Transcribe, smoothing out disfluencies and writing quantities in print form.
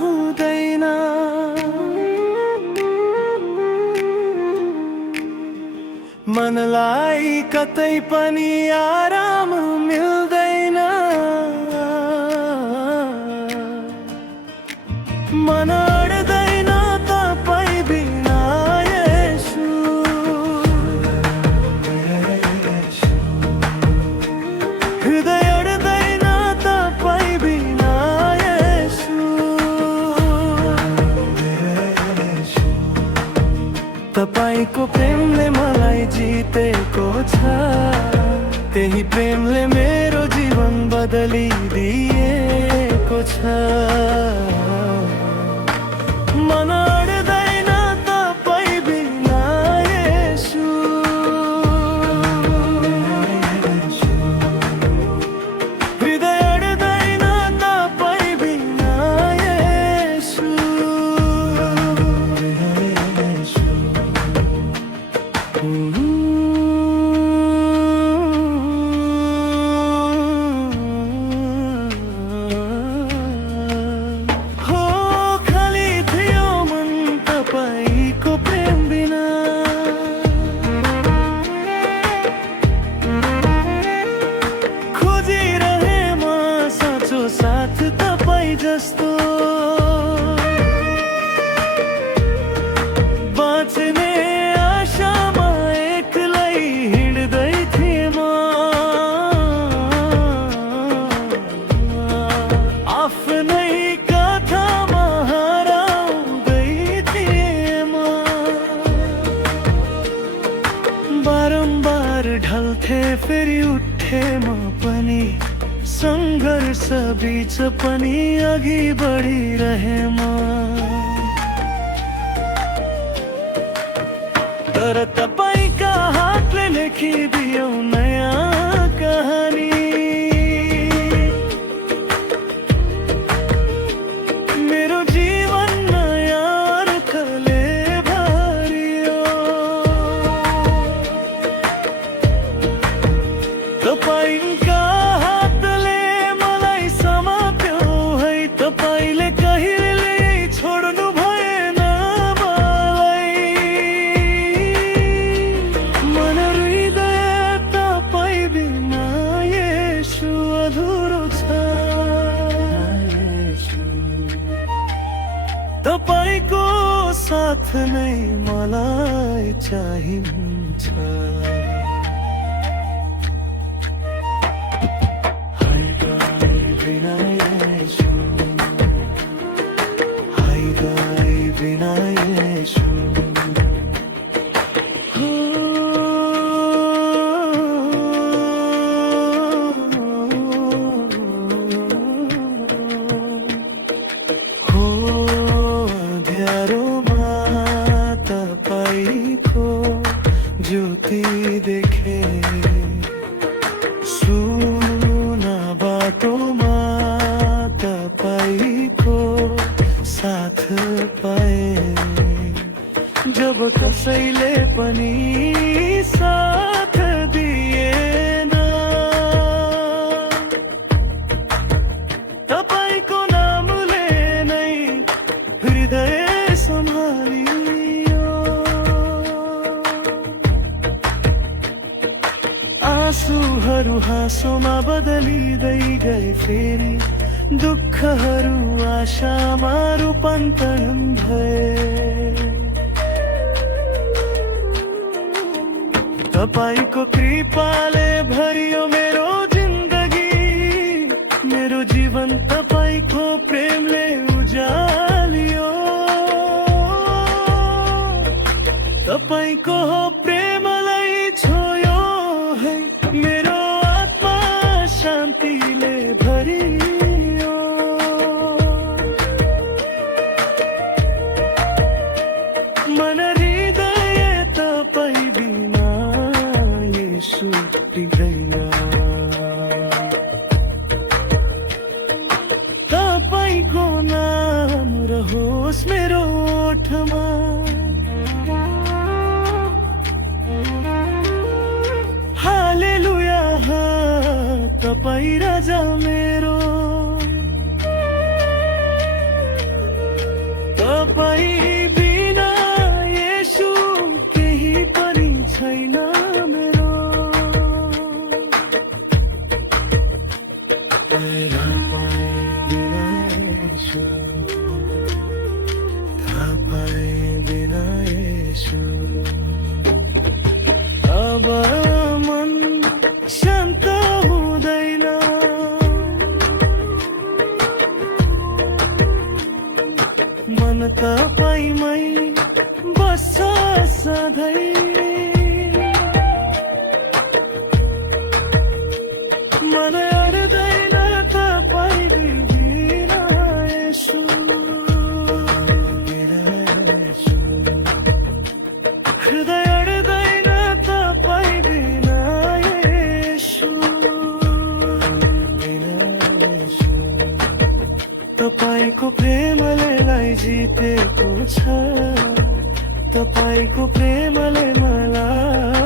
हुँदैन। मनलाई कतै पनि आराम मिल्दैन। मन अड्दैन तपाईँ बिना येशू। हृदय अड्दैन तपाईँ बिना येशू। तपाईको प्रेमले मलाई जितेको छ, त्यही प्रेमले मेरो जीवन बदलिदिएको छ। मन अड्दैन तपाईँ बिना येशू। हृदय अड्दैन तपाईँ बिना येशू। साथ तपाईँ जस्तो बाँच्ने आशामा एक्लै हिँड्दै थिएँ म। आफ्नै कथामा हराउँदै थिएँ म। बारम्बार ढल्थे फेरि उठे म पनि, संघर्ष बीच पनि अघि बढिरहे म। तर तपाईका हातले लेखिदियो नयाँ कहानी। मेरो जीवन नयाँ अर्थले भरियो। तपाईका तपाईको साथ नै मलाई चाहिन्छ। बिना येशू, बिना येशू। ज्योति देखे सुना बाटोमा तपाईको साथ पाए। जब कसैले पनि साथ दिएन, तपाईको नामले नै हृदय सम्हालियो। आँसुहरू हाँसोमा बदलिँदै गए, फेरि दुःखहरू आशामा रूपान्तरण भए। तपाईको कृपाले भरियो मेरो जिन्दगी, मेरो जीवन तपाईको प्रेमले उजालियो। तपाईको प्रेमलाई छोयो है मेरो आत्मा शान्तिले भरियो। मन हृदय तपाईँ बिना येशू टिक्दैन। तपाईको नाम रहोस् मेरो ओठमा, हालेलुया तपाईँ राजा मेरो। तपाईं बिना येशू अब मन शान्त हुँदैन मन तपाईंमै बस्छ सधैँ मन अड्दैन तपाईं बिना येशू हृदय अड्दैन तपाईं बिना येशू तपाईंको प्रेमले लाई जितेको छ तपाईंको प्रेमले मलाई